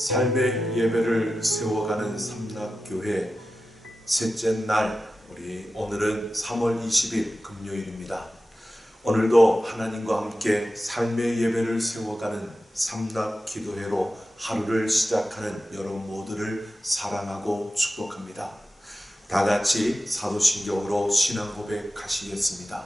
삶의 예배를 세워가는 삼락교회 셋째 날, 오늘은 3월 20일 금요일입니다. 오늘도 하나님과 함께 삶의 예배를 세워가는 삼락기도회로 하루를 시작하는 여러분 모두를 사랑하고 축복합니다. 다 같이 사도신경으로 신앙 고백하시겠습니다.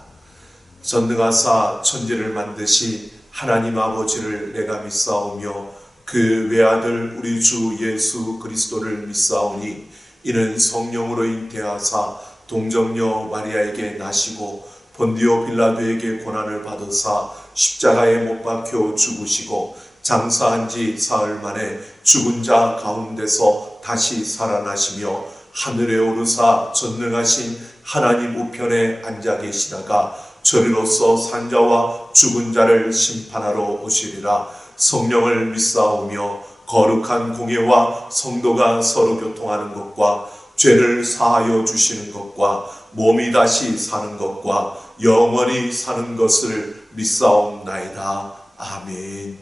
전능하사 천지를 만드신 하나님 아버지를 내가 믿사오며 그 외아들 우리 주 예수 그리스도를 믿사오니 이는 성령으로 잉태하사 동정녀 마리아에게 나시고 본디오 빌라도에게 고난을 받으사 십자가에 못 박혀 죽으시고 장사한 지 사흘 만에 죽은 자 가운데서 다시 살아나시며 하늘에 오르사 전능하신 하나님 우편에 앉아 계시다가 저리로서 산자와 죽은 자를 심판하러 오시리라. 성령을 믿사오며 거룩한 공예와 성도가 서로 교통하는 것과 죄를 사하여 주시는 것과 몸이 다시 사는 것과 영원히 사는 것을 믿사옵나이다. 아멘.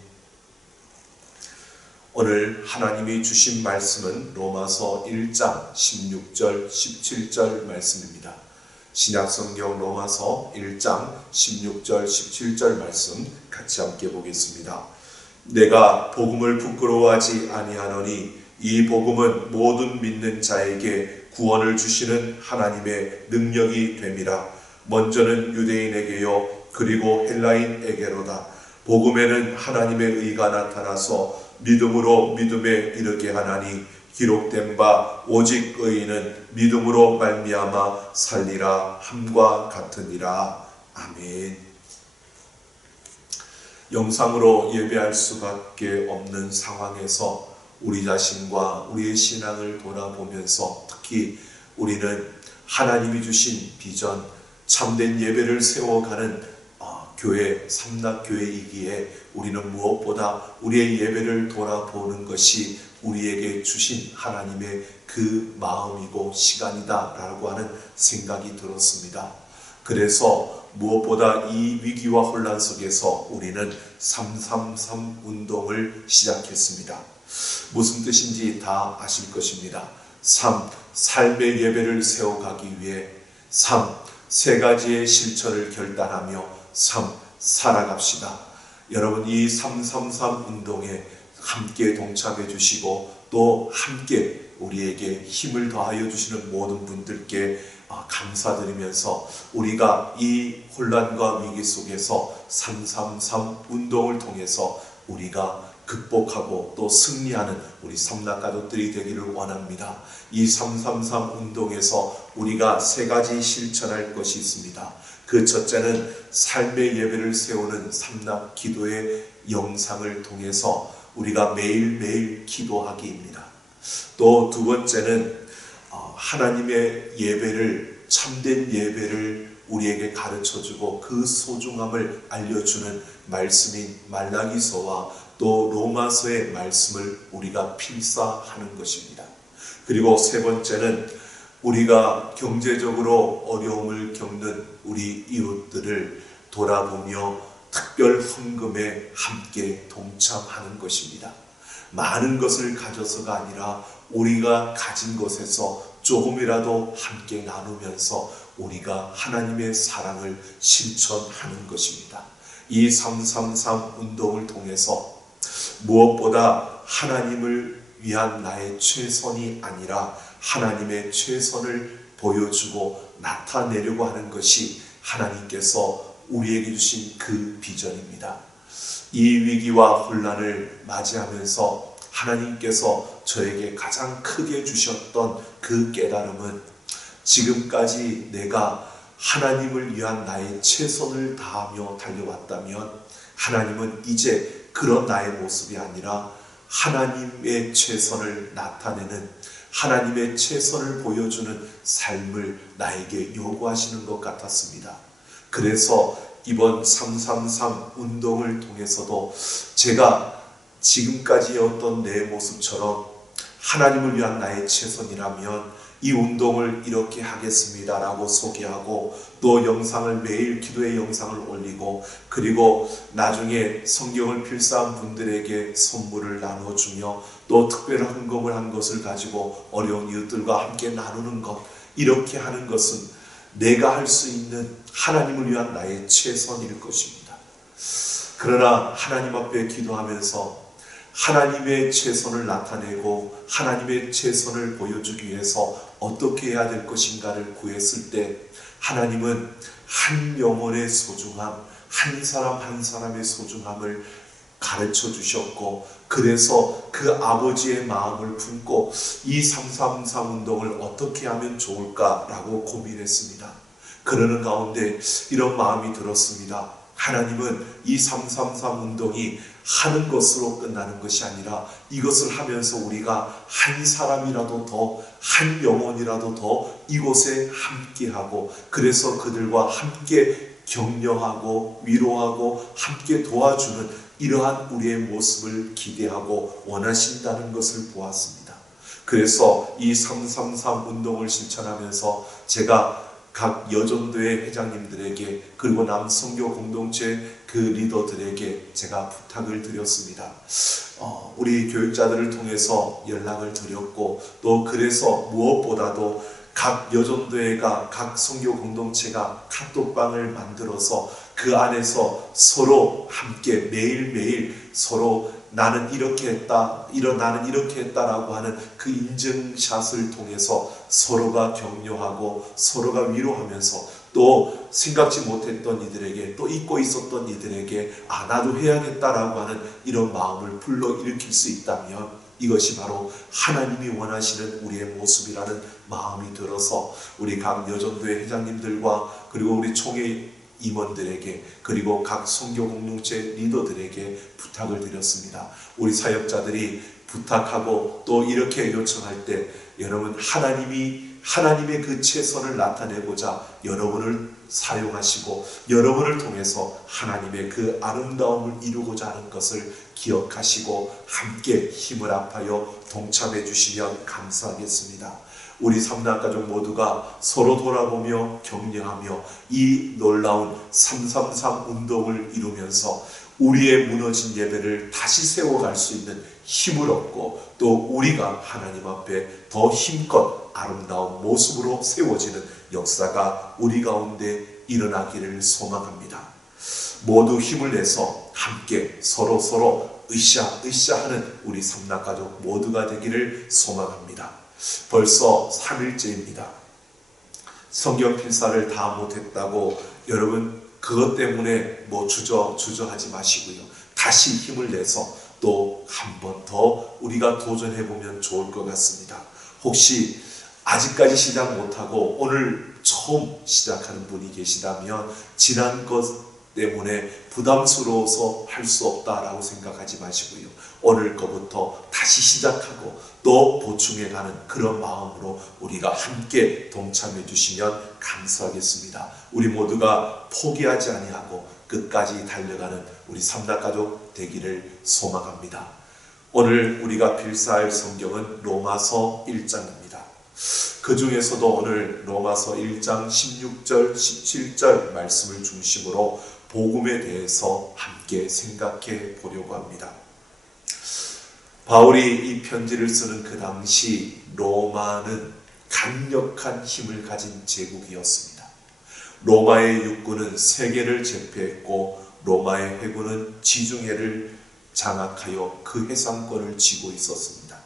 오늘 하나님이 주신 말씀은 로마서 1장 16절 17절 말씀입니다. 신약성경 로마서 1장 16절 17절 말씀 같이 함께 보겠습니다. 내가 복음을 부끄러워하지 아니하노니 이 복음은 모든 믿는 자에게 구원을 주시는 하나님의 능력이 됨이라. 먼저는 유대인에게요 그리고 헬라인에게로다. 복음에는 하나님의 의가 나타나서 믿음으로 믿음에 이르게 하나니 기록된 바 오직 의인은 믿음으로 말미암아 살리라 함과 같으니라. 아멘. 영상으로 예배할 수밖에 없는 상황에서 우리 자신과 우리의 신앙을 돌아보면서 특히 우리는 하나님이 주신 비전, 참된 예배를 세워가는 교회, 삼락교회이기에 우리는 무엇보다 우리의 예배를 돌아보는 것이 우리에게 주신 하나님의 그 마음이고 시간이다 라고 하는 생각이 들었습니다. 그래서 무엇보다 이 위기와 혼란 속에서 우리는 333 운동을 시작했습니다. 무슨 뜻인지 다 아실 것입니다. 3. 삶의 예배를 세워가기 위해 3. 세 가지의 실천을 결단하며 3. 살아갑시다. 여러분 이 333 운동에 함께 동참해 주시고 또 함께 우리에게 힘을 더하여 주시는 모든 분들께 감사드리면서 우리가 이 혼란과 위기 속에서 333 운동을 통해서 우리가 극복하고 또 승리하는 우리 삼락가족들이 되기를 원합니다. 이 333 운동에서 우리가 세 가지 실천할 것이 있습니다. 그 첫째는 삶의 예배를 세우는 삼락 기도의 영상을 통해서 우리가 매일매일 기도하기입니다. 또 두 번째는 하나님의 예배를, 참된 예배를 우리에게 가르쳐주고 그 소중함을 알려주는 말씀인 말라기서와 또 로마서의 말씀을 우리가 필사하는 것입니다. 그리고 세 번째는 우리가 경제적으로 어려움을 겪는 우리 이웃들을 돌아보며 특별 헌금에 함께 동참하는 것입니다. 많은 것을 가져서가 아니라 우리가 가진 것에서 조금이라도 함께 나누면서 우리가 하나님의 사랑을 실천하는 것입니다. 이 333 운동을 통해서 무엇보다 하나님을 위한 나의 최선이 아니라 하나님의 최선을 보여주고 나타내려고 하는 것이 하나님께서 우리에게 주신 그 비전입니다. 이 위기와 혼란을 맞이하면서 하나님께서 저에게 가장 크게 주셨던 그 깨달음은 지금까지 내가 하나님을 위한 나의 최선을 다하며 달려왔다면 하나님은 이제 그런 나의 모습이 아니라 하나님의 최선을 나타내는, 하나님의 최선을 보여주는 삶을 나에게 요구하시는 것 같았습니다. 그래서 이번 333 운동을 통해서도 제가 지금까지의 어떤 내 모습처럼 하나님을 위한 나의 최선이라면 이 운동을 이렇게 하겠습니다 라고 소개하고 또 영상을 매일 기도의 영상을 올리고 그리고 나중에 성경을 필사한 분들에게 선물을 나눠주며 또 특별한 헌금을 한 것을 가지고 어려운 이웃들과 함께 나누는 것, 이렇게 하는 것은 내가 할 수 있는 하나님을 위한 나의 최선일 것입니다. 그러나 하나님 앞에 기도하면서 하나님의 최선을 나타내고 하나님의 최선을 보여주기 위해서 어떻게 해야 될 것인가를 구했을 때 하나님은 한 영혼의 소중함, 한 사람 한 사람의 소중함을 가르쳐 주셨고, 그래서 그 아버지의 마음을 품고 이 333 운동을 어떻게 하면 좋을까라고 고민했습니다. 그러는 가운데 이런 마음이 들었습니다. 하나님은 이 333 운동이 하는 것으로 끝나는 것이 아니라 이것을 하면서 우리가 한 사람이라도 더, 한 영혼이라도 더 이곳에 함께하고, 그래서 그들과 함께 격려하고 위로하고 함께 도와주는 이러한 우리의 모습을 기대하고 원하신다는 것을 보았습니다. 그래서 이 333 운동을 실천하면서 제가 각 여전도의 회장님들에게 그리고 남성교 공동체 그 리더들에게 제가 부탁을 드렸습니다. 우리 교육자들을 통해서 연락을 드렸고, 또 그래서 무엇보다도 각 여전도회가, 각 선교 공동체가 카톡방을 만들어서 그 안에서 서로 함께 매일매일 서로 나는 이렇게 했다, 나는 이렇게 했다라고 하는 그 인증샷을 통해서 서로가 격려하고 서로가 위로하면서 또 생각지 못했던 이들에게, 또 잊고 있었던 이들에게 나도 해야겠다라고 하는 이런 마음을 불러일으킬 수 있다면 이것이 바로 하나님이 원하시는 우리의 모습이라는 마음이 들어서 우리 각 여전도의 회장님들과 그리고 우리 총회 임원들에게 그리고 각 선교 공동체 리더들에게 부탁을 드렸습니다. 우리 사역자들이 부탁하고 또 이렇게 요청할 때 여러분, 하나님의 그 최선을 나타내고자 여러분을 사용하시고 여러분을 통해서 하나님의 그 아름다움을 이루고자 하는 것을 기억하시고 함께 힘을 합하여 동참해 주시면 감사하겠습니다. 우리 삼락가족 모두가 서로 돌아보며 격려하며 이 놀라운 333 운동을 이루면서 우리의 무너진 예배를 다시 세워갈 수 있는 힘을 얻고 또 우리가 하나님 앞에 더 힘껏 아름다운 모습으로 세워지는 역사가 우리 가운데 일어나기를 소망합니다. 모두 힘을 내서 함께 서로 으쌰으쌰하는 우리 삼락가족 모두가 되기를 소망합니다. 벌써 3일째입니다. 성경 필사를 다 못했다고 여러분 그것 때문에 주저하지 마시고요. 다시 힘을 내서 또 한 번 더 우리가 도전해보면 좋을 것 같습니다. 혹시 아직까지 시작 못하고 오늘 처음 시작하는 분이 계시다면 지난 것 때문에 부담스러워서 할 수 없다라고 생각하지 마시고요. 오늘 거부터 다시 시작하고 또 보충해가는 그런 마음으로 우리가 함께 동참해 주시면 감사하겠습니다. 우리 모두가 포기하지 아니하고 끝까지 달려가는 우리 삼락가족 되기를 소망합니다. 오늘 우리가 필사할 성경은 로마서 1장입니다. 그 중에서도 오늘 로마서 1장 16절, 17절 말씀을 중심으로 복음에 대해서 함께 생각해 보려고 합니다. 바울이 이 편지를 쓰는 그 당시 로마는 강력한 힘을 가진 제국이었습니다. 로마의 육군은 세계를 제패했고 로마의 회군은 지중해를 장악하여 그 해상권을 쥐고 있었습니다.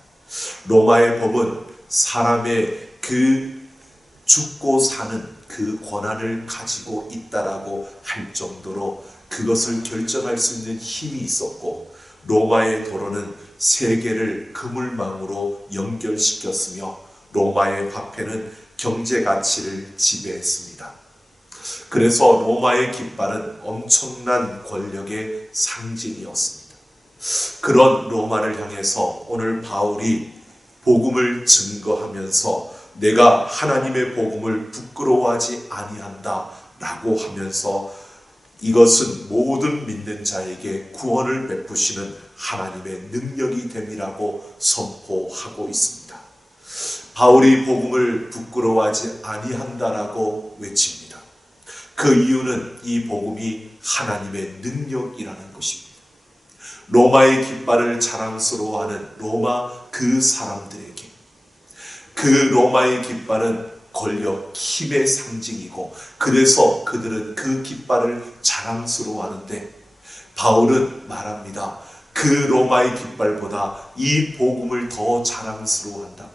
로마의 법은 사람의 그 죽고 사는 그 권한을 가지고 있다라고 할 정도로 그것을 결정할 수 있는 힘이 있었고, 로마의 도로는 세계를 그물망으로 연결시켰으며 로마의 화폐는 경제 가치를 지배했습니다. 그래서 로마의 깃발은 엄청난 권력의 상징이었습니다. 그런 로마를 향해서 오늘 바울이 복음을 증거하면서 내가 하나님의 복음을 부끄러워하지 아니한다 라고 하면서 이것은 모든 믿는 자에게 구원을 베푸시는 하나님의 능력이 됨이라고 선포하고 있습니다. 바울이 복음을 부끄러워하지 아니한다라고 외칩니다. 그 이유는 이 복음이 하나님의 능력이라는 것입니다. 로마의 깃발을 자랑스러워하는 로마 그 사람들에게 그 로마의 깃발은 권력, 힘의 상징이고 그래서 그들은 그 깃발을 자랑스러워하는데 바울은 말합니다. 그 로마의 깃발보다 이 복음을 더 자랑스러워한다.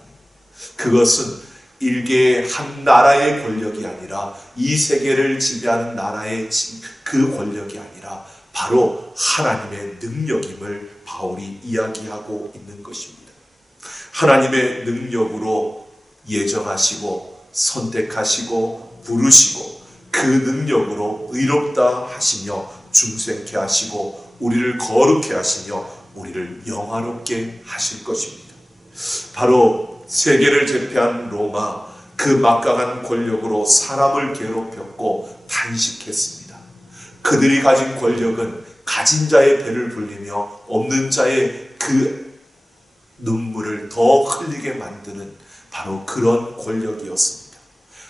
그것은 일개의 한 나라의 권력이 아니라 이 세계를 지배하는 나라의 그 권력이 아니라 바로 하나님의 능력임을 바울이 이야기하고 있는 것입니다. 하나님의 능력으로 예정하시고 선택하시고 부르시고 그 능력으로 의롭다 하시며 중생케 하시고 우리를 거룩케 하시며 우리를 영화롭게 하실 것입니다. 바로 세계를 제패한 로마 그 막강한 권력으로 사람을 괴롭혔고 단식했습니다. 그들이 가진 권력은 가진 자의 배를 불리며 없는 자의 그 눈물을 더 흘리게 만드는 바로 그런 권력이었습니다.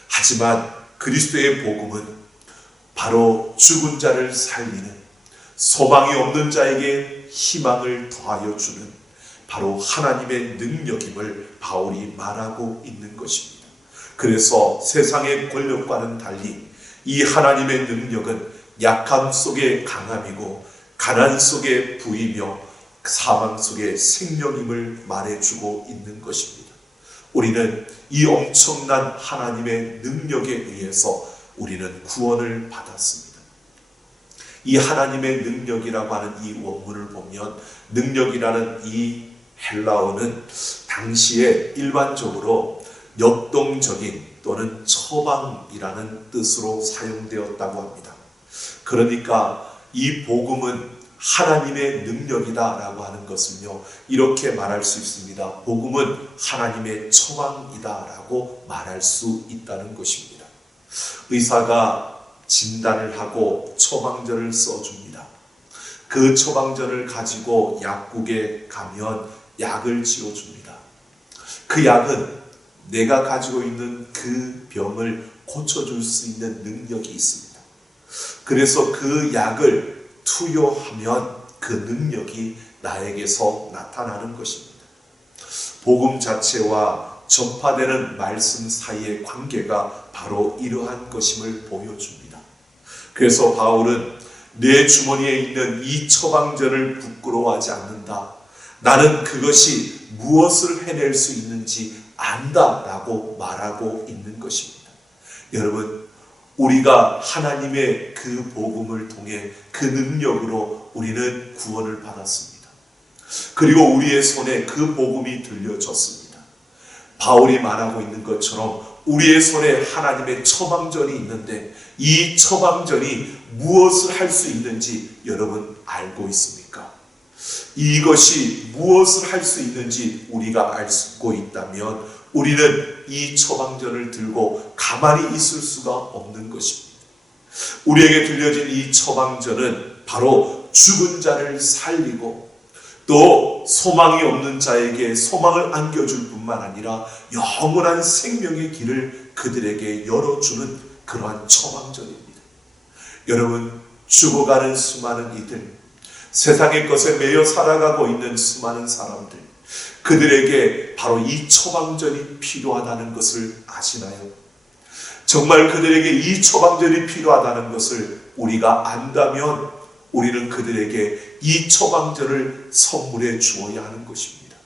하지만 그리스도의 복음은 바로 죽은 자를 살리는 소망이 없는 자에게 희망을 더하여 주는 바로 하나님의 능력임을 바울이 말하고 있는 것입니다. 그래서 세상의 권력과는 달리 이 하나님의 능력은 약함 속의 강함이고 가난 속의 부이며 사망 속의 생명임을 말해주고 있는 것입니다. 우리는 이 엄청난 하나님의 능력에 의해서 우리는 구원을 받았습니다. 이 하나님의 능력이라고 하는 이 원문을 보면 능력이라는 이 헬라어는 당시에 일반적으로 역동적인 또는 처방이라는 뜻으로 사용되었다고 합니다. 그러니까 이 복음은 하나님의 능력이다라고 하는 것을요 이렇게 말할 수 있습니다. 복음은 하나님의 처방이다라고 말할 수 있다는 것입니다. 의사가 진단을 하고 처방전을 써줍니다. 그 처방전을 가지고 약국에 가면 약을 지어줍니다. 그 약은 내가 가지고 있는 그 병을 고쳐줄 수 있는 능력이 있습니다. 그래서 그 약을 투여하면 그 능력이 나에게서 나타나는 것입니다. 복음 자체와 전파되는 말씀 사이의 관계가 바로 이러한 것임을 보여줍니다. 그래서 바울은 내 주머니에 있는 이 처방전을 부끄러워하지 않는다. 나는 그것이 무엇을 해낼 수 있는지 안다라고 말하고 있는 것입니다. 여러분, 우리가 하나님의 그 복음을 통해 그 능력으로 우리는 구원을 받았습니다. 그리고 우리의 손에 그 복음이 들려졌습니다. 바울이 말하고 있는 것처럼 우리의 손에 하나님의 처방전이 있는데 이 처방전이 무엇을 할 수 있는지 여러분 알고 있습니까? 이것이 무엇을 할 수 있는지 우리가 알고 있다면 우리는 이 처방전을 들고 가만히 있을 수가 없는 것입니다. 우리에게 들려진 이 처방전은 바로 죽은 자를 살리고 또 소망이 없는 자에게 소망을 안겨줄 뿐만 아니라 영원한 생명의 길을 그들에게 열어주는 그러한 처방전입니다. 여러분, 죽어가는 수많은 이들, 세상의 것에 매여 살아가고 있는 수많은 사람들, 그들에게 바로 이 처방전이 필요하다는 것을 아시나요? 정말 그들에게 이 처방전이 필요하다는 것을 우리가 안다면 우리는 그들에게 이 처방전을 선물해 주어야 하는 것입니다.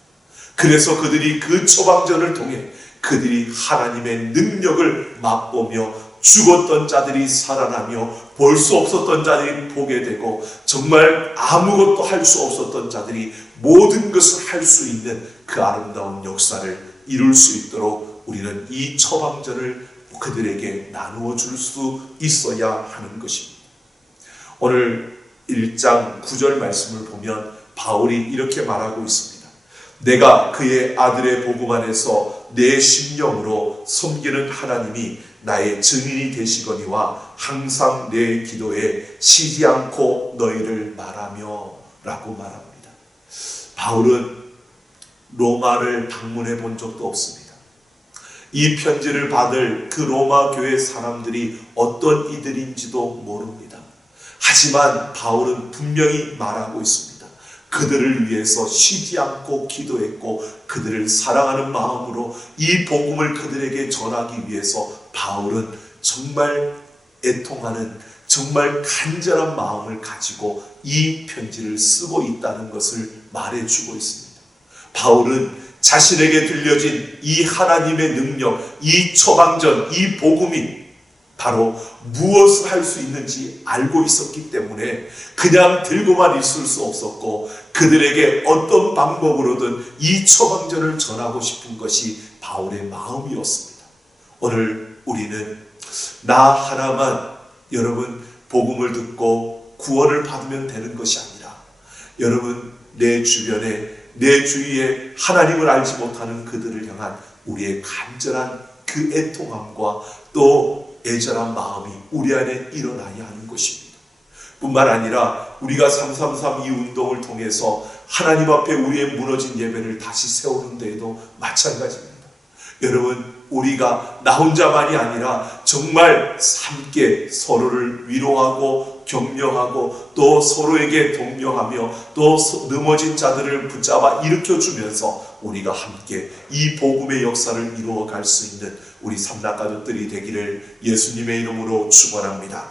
그래서 그들이 그 처방전을 통해 그들이 하나님의 능력을 맛보며 죽었던 자들이 살아나며 볼 수 없었던 자들이 보게 되고 정말 아무것도 할 수 없었던 자들이 모든 것을 할 수 있는 그 아름다운 역사를 이룰 수 있도록 우리는 이 처방전을 그들에게 나누어 줄 수 있어야 하는 것입니다. 오늘 1장 9절 말씀을 보면 바울이 이렇게 말하고 있습니다. 내가 그의 아들의 복음 안에서 내 심령으로 섬기는 하나님이 나의 증인이 되시거니와 항상 내 기도에 쉬지 않고 너희를 말하며 라고 말합니다. 바울은 로마를 방문해 본 적도 없습니다. 이 편지를 받을 그 로마 교회 사람들이 어떤 이들인지도 모릅니다. 하지만 바울은 분명히 말하고 있습니다. 그들을 위해서 쉬지 않고 기도했고 그들을 사랑하는 마음으로 이 복음을 그들에게 전하기 위해서 바울은 정말 애통하는, 정말 간절한 마음을 가지고 이 편지를 쓰고 있다는 것을 말해주고 있습니다. 바울은 자신에게 들려진 이 하나님의 능력, 이 처방전, 이 복음이 바로 무엇을 할 수 있는지 알고 있었기 때문에 그냥 들고만 있을 수 없었고 그들에게 어떤 방법으로든 이 처방전을 전하고 싶은 것이 바울의 마음이었습니다. 오늘 우리는 나 하나만 여러분 복음을 듣고 구원을 받으면 되는 것이 아니라 여러분 내 주변에 내 주위에 하나님을 알지 못하는 그들을 향한 우리의 간절한 그 애통함과 또 애절한 마음이 우리 안에 일어나야 하는 것입니다. 뿐만 아니라 우리가 333 이 운동을 통해서 하나님 앞에 우리의 무너진 예배를 다시 세우는 데에도 마찬가지입니다. 여러분 우리가 나 혼자만이 아니라 정말 함께 서로를 위로하고 격려하고 또 서로에게 동료하며 또 넘어진 자들을 붙잡아 일으켜주면서 우리가 함께 이 복음의 역사를 이루어갈 수 있는 우리 삼락가족들이 되기를 예수님의 이름으로 축원합니다.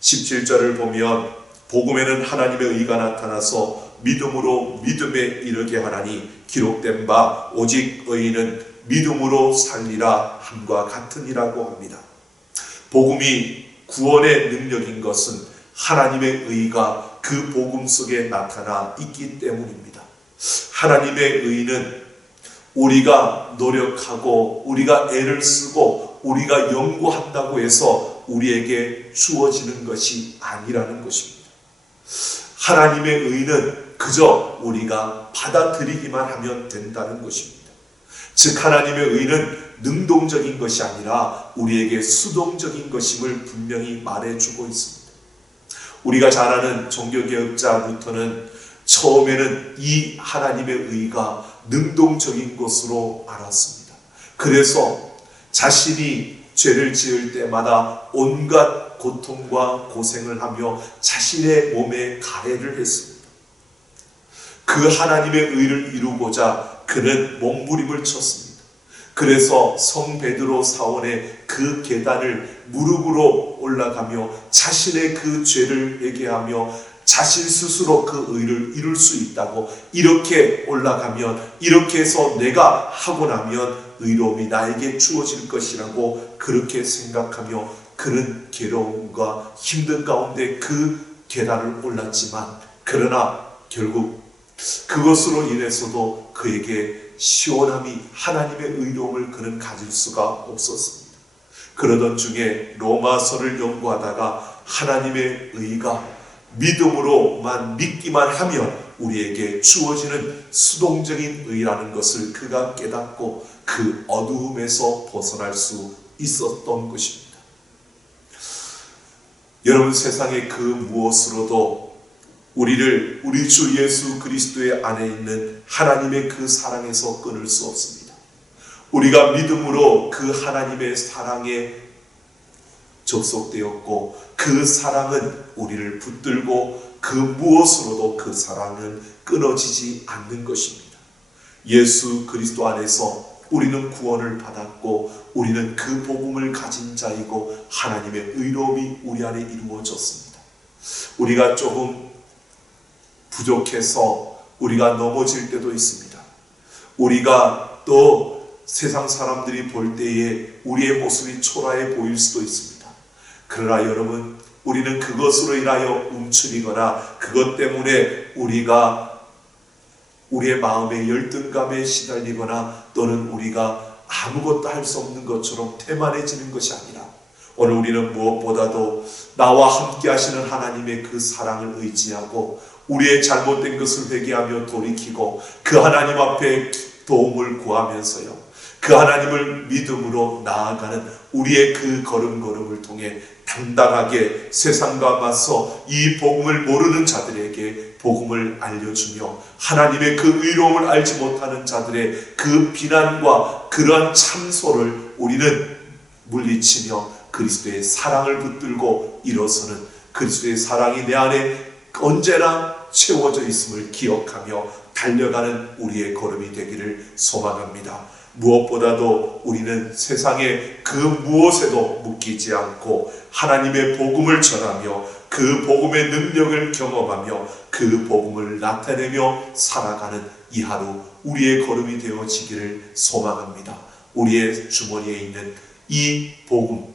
17절을 보면 복음에는 하나님의 의가 나타나서 믿음으로 믿음에 이르게 하나니 기록된 바 오직 의인은 믿음으로 살리라 함과 같으니라고 합니다. 복음이 구원의 능력인 것은 하나님의 의가 그 복음 속에 나타나 있기 때문입니다. 하나님의 의는 우리가 노력하고 우리가 애를 쓰고 우리가 연구한다고 해서 우리에게 주어지는 것이 아니라는 것입니다. 하나님의 의는 그저 우리가 받아들이기만 하면 된다는 것입니다. 즉 하나님의 의는 능동적인 것이 아니라 우리에게 수동적인 것임을 분명히 말해주고 있습니다. 우리가 잘 아는 종교개혁자 루터는 처음에는 이 하나님의 의가 능동적인 것으로 알았습니다. 그래서 자신이 죄를 지을 때마다 온갖 고통과 고생을 하며 자신의 몸에 가해를 했습니다. 그 하나님의 의를 이루고자 그는 몸부림을 쳤습니다. 그래서 성 베드로 사원의 그 계단을 무릎으로 올라가며 자신의 그 죄를 회개하며 자신 스스로 그 의를 이룰 수 있다고 이렇게 올라가면 이렇게 해서 내가 하고 나면 의로움이 나에게 주어질 것이라고 그렇게 생각하며 그는 괴로움과 힘든 가운데 그 계단을 올랐지만 그러나 결국 그것으로 인해서도 그에게 시원함이 하나님의 의로움을 그는 가질 수가 없었습니다. 그러던 중에 로마서를 연구하다가 하나님의 의가 믿음으로만 믿기만 하면 우리에게 주어지는 수동적인 의라는 것을 그가 깨닫고 그 어두움에서 벗어날 수 있었던 것입니다. 여러분 세상의 그 무엇으로도 우리를 우리 주 예수 그리스도의 안에 있는 하나님의 그 사랑에서 끊을 수 없습니다. 우리가 믿음으로 그 하나님의 사랑에 접속되었고 그 사랑은 우리를 붙들고 그 무엇으로도 그 사랑은 끊어지지 않는 것입니다. 예수 그리스도 안에서 우리는 구원을 받았고 우리는 그 복음을 가진 자이고 하나님의 의로움이 우리 안에 이루어졌습니다. 우리가 조금 부족해서 우리가 넘어질 때도 있습니다. 우리가 또 세상 사람들이 볼 때에 우리의 모습이 초라해 보일 수도 있습니다. 그러나 여러분 우리는 그것으로 인하여 움츠리거나 그것 때문에 우리가 우리의 마음의 열등감에 시달리거나 또는 우리가 아무것도 할 수 없는 것처럼 태만해지는 것이 아니라 오늘 우리는 무엇보다도 나와 함께 하시는 하나님의 그 사랑을 의지하고 우리의 잘못된 것을 회개하며 돌이키고 그 하나님 앞에 도움을 구하면서요 그 하나님을 믿음으로 나아가는 우리의 그 걸음걸음을 통해 당당하게 세상과 맞서 이 복음을 모르는 자들에게 복음을 알려주며 하나님의 그 의로움을 알지 못하는 자들의 그 비난과 그러한 참소를 우리는 물리치며 그리스도의 사랑을 붙들고 일어서는, 그리스도의 사랑이 내 안에 언제나 채워져 있음을 기억하며 달려가는 우리의 걸음이 되기를 소망합니다. 무엇보다도 우리는 세상의 그 무엇에도 묶이지 않고 하나님의 복음을 전하며 그 복음의 능력을 경험하며 그 복음을 나타내며 살아가는 이 하루 우리의 걸음이 되어지기를 소망합니다. 우리의 주머니에 있는 이 복음,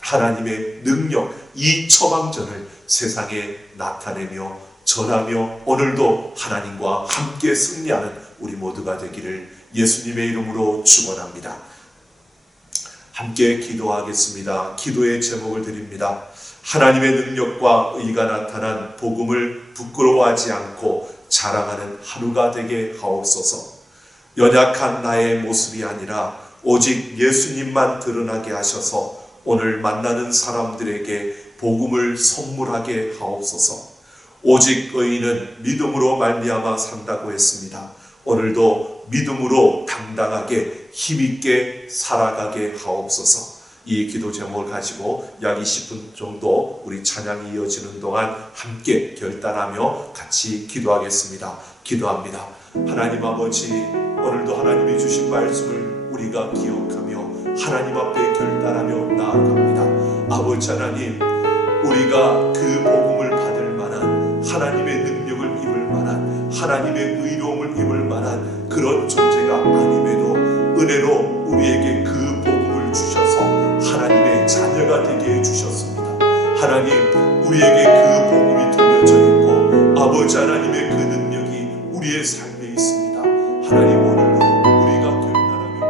하나님의 능력, 이 처방전을 세상에 나타내며 전하며 오늘도 하나님과 함께 승리하는 우리 모두가 되기를 예수님의 이름으로 축원합니다. 함께 기도하겠습니다. 기도의 제목을 드립니다. 하나님의 능력과 의가 나타난 복음을 부끄러워하지 않고 자랑하는 하루가 되게 하옵소서. 연약한 나의 모습이 아니라 오직 예수님만 드러나게 하셔서 오늘 만나는 사람들에게 복음을 선물하게 하옵소서. 오직 의인은 믿음으로 말미암아 산다고 했습니다. 오늘도 믿음으로 당당하게 힘있게 살아가게 하옵소서. 이 기도 제목을 가지고 약 20분 정도 우리 찬양이 이어지는 동안 함께 결단하며 같이 기도하겠습니다. 기도합니다. 하나님 아버지, 오늘도 하나님이 주신 말씀을 우리가 기억하며 하나님 앞에 결단하며 나아갑니다. 아버지 하나님, 우리가 그 복음을 받을 만한 하나님의 능력을 입을 만한 하나님의 의로움을 입을 만한 그런 존재가 아님에도 은혜로 우리에게 그 복음을 주셔서 하나님의 자녀가 되게 해주셨습니다. 하나님, 우리에게 그 복음이 들려져 있고 아버지 하나님의 그 능력이 우리의 삶에 있습니다. 하나님, 오늘도 우리가 결단하며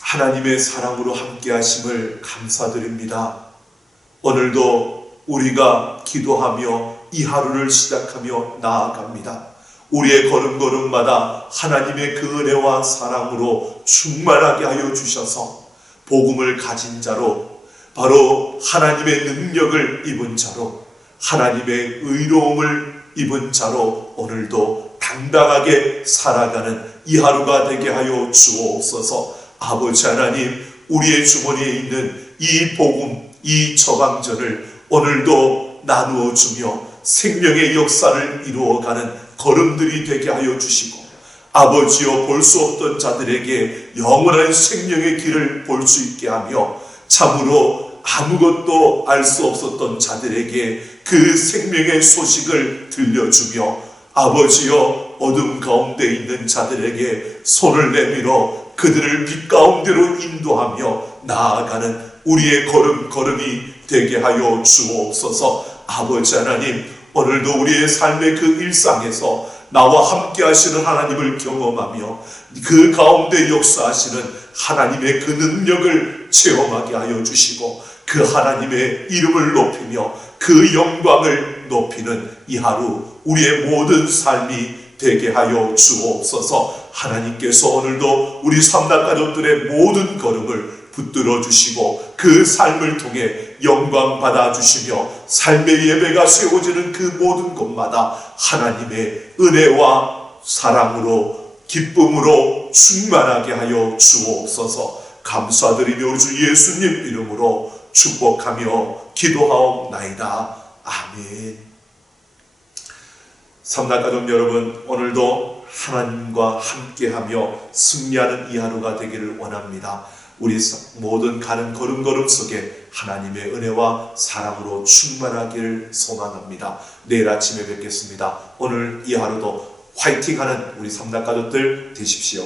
하나님의 사랑으로 함께 하심을 감사드립니다. 오늘도 우리가 기도하며 이 하루를 시작하며 나아갑니다. 우리의 걸음걸음마다 하나님의 그 은혜와 사랑으로 충만하게 하여 주셔서 복음을 가진 자로, 바로 하나님의 능력을 입은 자로, 하나님의 의로움을 입은 자로 오늘도 당당하게 살아가는 이 하루가 되게 하여 주옵소서. 아버지 하나님, 우리의 주머니에 있는 이 복음, 이 처방전을 오늘도 나누어 주며 생명의 역사를 이루어가는 걸음들이 되게 하여 주시고, 아버지여, 볼 수 없던 자들에게 영원한 생명의 길을 볼 수 있게 하며, 참으로 아무것도 알 수 없었던 자들에게 그 생명의 소식을 들려주며, 아버지여, 어둠 가운데 있는 자들에게 손을 내밀어 그들을 빛 가운데로 인도하며 나아가는 우리의 걸음걸음이 되게 하여 주옵소서. 아버지 하나님, 오늘도 우리의 삶의 그 일상에서 나와 함께 하시는 하나님을 경험하며 그 가운데 역사하시는 하나님의 그 능력을 체험하게 하여 주시고, 그 하나님의 이름을 높이며 그 영광을 높이는 이 하루 우리의 모든 삶이 되게 하여 주옵소서. 하나님께서 오늘도 우리 삼락가족들의 모든 걸음을 붙들어 주시고 그 삶을 통해 영광 받아 주시며, 삶의 예배가 세워지는 그 모든 곳마다 하나님의 은혜와 사랑으로 기쁨으로 충만하게 하여 주옵소서. 감사드리며 우리 주 예수님 이름으로 축복하며 기도하옵나이다. 아멘. 삼락가족 여러분, 오늘도 하나님과 함께하며 승리하는 이 하루가 되기를 원합니다. 우리 모든 가는 걸음걸음 속에 하나님의 은혜와 사랑으로 충만하기를 소망합니다. 내일 아침에 뵙겠습니다. 오늘 이 하루도 화이팅하는 우리 삼락가족들 되십시오.